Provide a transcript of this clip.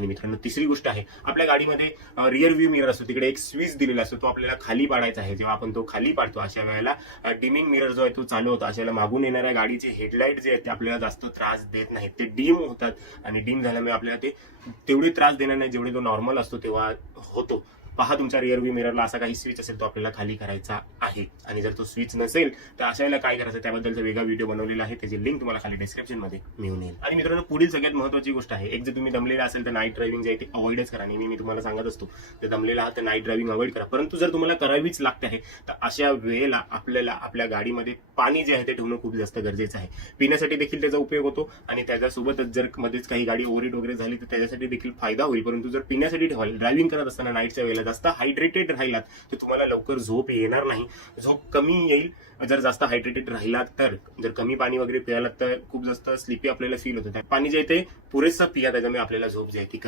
आणि मित्रांनो तिसरी गोष्ट आहे, आपल्या गाडीमध्ये रिअर व्ह्यू मिरर असतो, तिकडे एक स्विच दिलेला असतो, तो आपल्याला खाली पाडायचा आहे. जेव्हा आपण तो खाली पाडतो अशा वेळेला डिमिंग मिरर जो आहे तो चालू होतो. अशा वेळेला मागून येणाऱ्या गाडीचे हेडलाईट जे आहेत ते आपल्याला जास्त त्रास देत नाहीत, ते डिम होतात आणि डिम झाल्यामुळे आपल्याला ते तेवढे त्रास देणार नाही जेवढे तो नॉर्मल असतो तेव्हा होतो. पहा तुमच्या रिअर व्ह्यू मिररला असा काही स्विच असेल तो आपल्याला खाली करायचा आहे. आणि जर तो स्विच नसेल तर अशा वेळेला काय करायचं त्याबद्दलचा वेगळा व्हिडिओ बनवलेला आहे, त्याची लिंक तुम्हाला खाली डिस्क्रिप्शन मध्ये मिळून येईल. आणि मित्रांनो पुढील सगळ्यात महत्त्वाची गोष्ट आहे, एक जर तुम्ही दमलेला असेल तर नाईट ड्रायव्हिंग जे आहे ते अवॉइडच करा. नेहमी मी तुम्हाला सांगत असतो तर दमलेला आहात तर नाईट ड्रायव्हिंग अवॉइड करा. परंतु जर तुम्हाला करावीच लागते आहे तर अशा वेळेला आपल्याला आपल्या गाडीमध्ये पाणी जे आहे ते ठेवणं खूप जास्त गरजेचं आहे. पिण्यासाठी देखील त्याचा उपयोग होतो आणि त्याच्यासोबतच जर मध्येच काही गाडी ओव्हरहीट वगैरे झाली तर त्याच्यासाठी देखील फायदा होईल. परंतु जर पिण्यासाठी ठेवाल ड्रायव्हिंग करत असताना नाईटच्या वेळेला जास्त हायड्रेटेड राहिलात तर तुम्हाला लवकर झोप येणार नाही, झोप कमी येईल. जर जास्त हायड्रेटेड राहिलात तर, जर कमी पाणी वगैरे पिलात तर खूप जास्त स्लिपी आपल्याला फील होतं. पाणी जे आहे ते पुरेसं पिया, त्याच्यामुळे आपल्याला झोप जी आहे ती